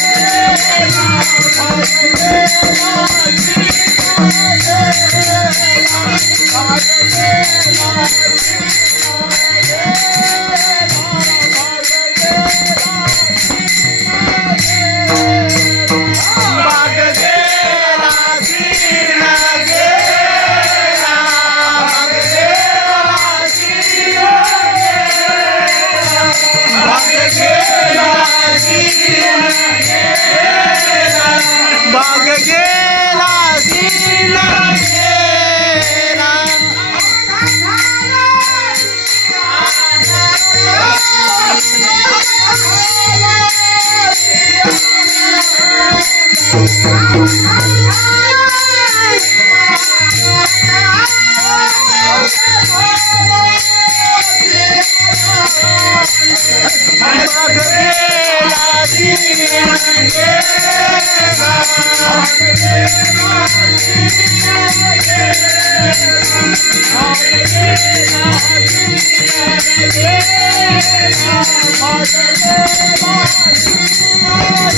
Thank you. Α υς λέ μάς